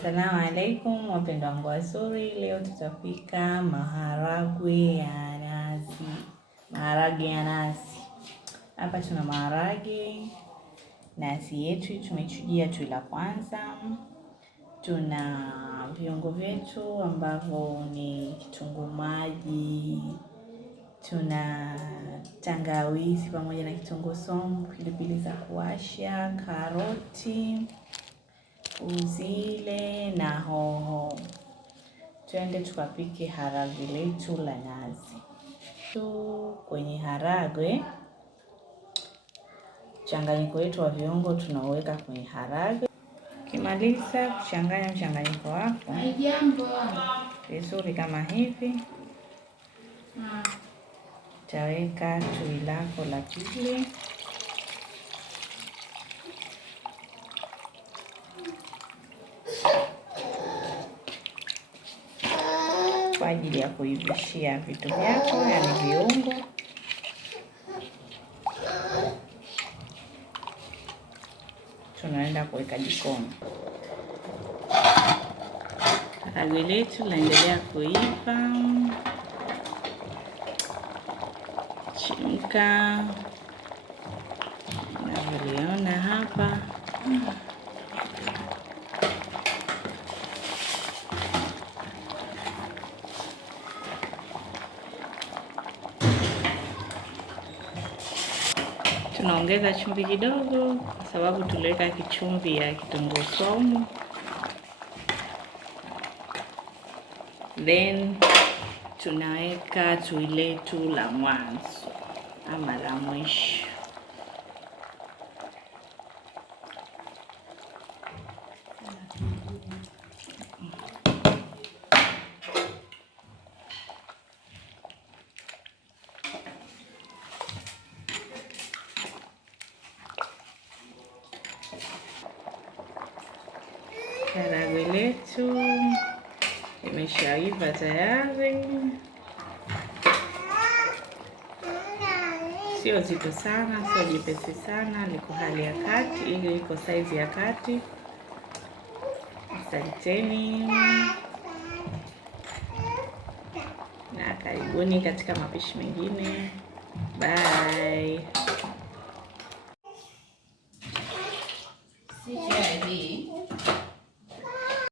Assalamu alaikum wapendwa wangu wazuri, leo tutapika maharagwe ya nazi. Maharagwe ya nazi. Hapa tuna maharagwe, nazi yetu tumechujia tui la kwanza. Tuna viungo vyetu ambavyo ni kitunguu maji, tuna tangawizi pamoja na kitunguu saumu, pilipili za kuwasha, karoti, uzile na hoho. Twende tukapike haragwe letu la nazi. Kwenye haragwe, mchanganyiko wetu wa viungo tunaweka kwenye haragwe. Ukimaliza kuchanganya mchanganyiko wako vizuri kama hivi, utaweka tui lako la pili. Kwa ajili ya kuivishia vitu vyako, yani viungo. Tunaenda kuweka jikoni. Haragwe letu linaendelea kuiva, chemka unavyoliona hapa. Tunaongeza chumvi kidogo kwa sababu tuliweka kichumvi ya kitunguu saumu. Then tunaweka tui letu la mwanzo ama la mwisho. Haragwe letu imeshaiva tayari, sio zito sana, sio jepesi sana, liko hali ya kati, ili liko saizi ya kati. Asanteni na karibuni katika mapishi mengine. Bye.